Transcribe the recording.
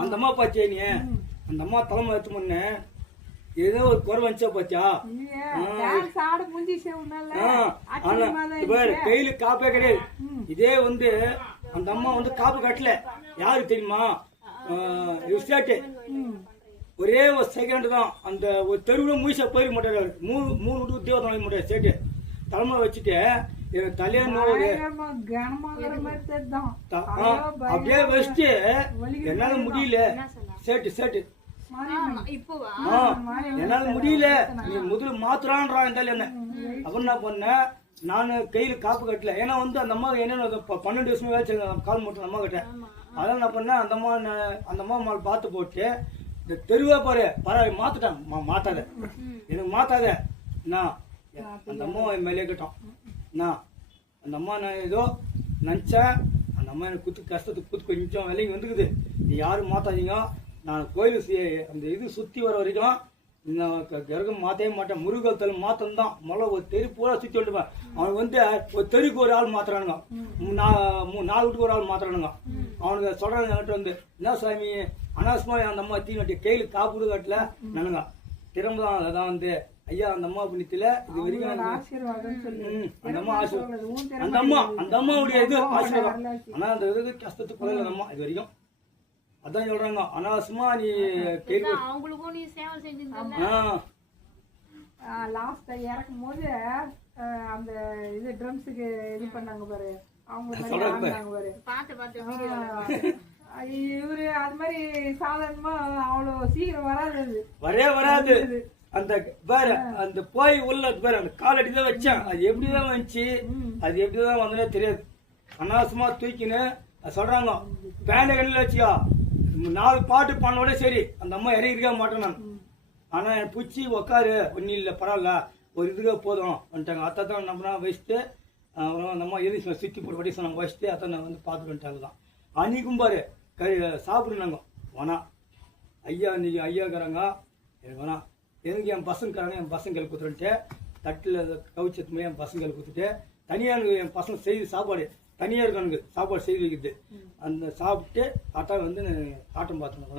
அந்த அம்மா பாத்தியா நீ அந்த அம்மா தலைமை வச்சு முன்ன ஏதோ ஒரு குறை வந்துச்சா பாத்தியா கையில காப்பே கிடையாது. இதே வந்து அந்த அம்மா வந்து காப்பு கட்டல யாருக்கு தெரியுமா ஒரே ஒரு செகண்ட் தான் அந்த ஒரு தெருவுல மூசா போயிருக்க மாட்டாரு. மூணு வீட்டுக்கு தேவதை வாங்க மாட்டாரு சேட்டு தலைமை வச்சுட்டு தலைய அப்படியே வச்சுட்டு என்னால முடியல சேட்டு என்னால முடியல நீ முதல்ல மாத்துறான்றான் என்ன அப்ப என்ன பண்ண நானு கையில காப்பு கட்டல. ஏன்னா வந்து அந்த அம்மா என்ன 12 வருஷமா வேலை கால் மூட்டை அம்மா கிட்ட அதான் என்ன பண்ண அந்த அம்மா மால் பார்த்து போட்டு இந்த தெருவே பாரு பரவாயில்ல மாத்துட்டான் மாத்தாத எனக்கு மாத்தாத நான் அந்த அம்மா மேலே கேட்டோம் நான் அந்த அம்மா நான் ஏதோ நினச்சேன் அந்த அம்மா எனக்கு குத்து கஷ்டத்துக்கு குத்து கொஞ்சம் விலைக்கு வந்துக்குது. நீ யாரும் மாத்தாதீங்க நான் கோயில் அந்த இது சுற்றி வர வரைக்கும் கிரகம் மாற்றவே மாட்டேன். முருகல் தலை மாத்தம் தான் முதல்ல ஒரு தெரு பூரா சுற்றி வந்துப்பேன். அவனுக்கு வந்து ஒரு தெருக்கு ஒரு ஆள் மாத்துறானுங்க 4 வீட்டுக்கு ஒரு ஆள் மாத்துறானுங்க. அவனுக்கு சொல்றாங்க என்கிட்ட வந்து என்ன சாமி அனாவசியமா அந்த அம்மா தீ கையில் காப்பு கட்டல நானுங்க திரும்ப தான் அதான் வந்து ஐயா அந்த அம்மா புண்ணியத்துல இது வரைக்கும் அந்த அம்மா ஆசீர்வாதம் அந்த அம்மாவுடைய இது ஆசீர்வாதம். ஆனா அந்த இது கஷ்டத்துக்கு குறையில அந்த அம்மா இது வரைக்கும் அதான் சொல்றாங்க அனாவசியமா நீ லாஸ்ட் இறக்கும் போது அந்த இது ட்ரம்ஸுக்கு இது பண்ணாங்க பாரு அவங்க பாரு இவரு அது மாதிரி சாதாரணமா அவ்வளவு சீக்கிரம் வராது அந்த வேற அந்த போய் உள்ள வேற அந்த காலடி தான் வச்சேன். அது எப்படிதான் வந்துச்சு அது எப்படிதான் வந்தனே தெரியாது. அனாவசியமா தூக்கின்னு சொல்றாங்க பேண்ட கண்ணில் வச்சியா 4 பாட்டு பண்ணோட சரி அந்த அம்மா இறங்கிருக்க மாட்டேன் நான். ஆனா என் பூச்சி உக்காரு ஒன்னும் இல்லை பரவாயில்ல ஒரு இதுக்காக போதும் வந்துட்டாங்க. அத்தை தான் நம்பினா வச்சுட்டு அந்த அம்மா எது சுற்றி போட்டு வடி சொன்னாங்க வச்சுட்டு அத்தை நான் வந்து பார்த்துட்டு வந்துட்டாங்க தான். அன்னைக்கும் பாரு சாப்பிடுனாங்க வேணா ஐயா இன்னைக்கு ஐயாக்கிறாங்க எனக்கு வேணா எனக்கு என் பசங்கிறாங்க என் பசங்களுக்கு கொடுத்துட்டு தட்டில் கவுச்சத்து என் பசங்களுக்கு கொடுத்துட்டு தனியாக என் பசங்க செய்து சாப்பாடு தனியாக இருக்கானுங்க சாப்பாடு செய்து வைக்கிறது அந்த சாப்பிட்டு ஆட்டா வந்து ஆட்டம் பார்த்துன்னு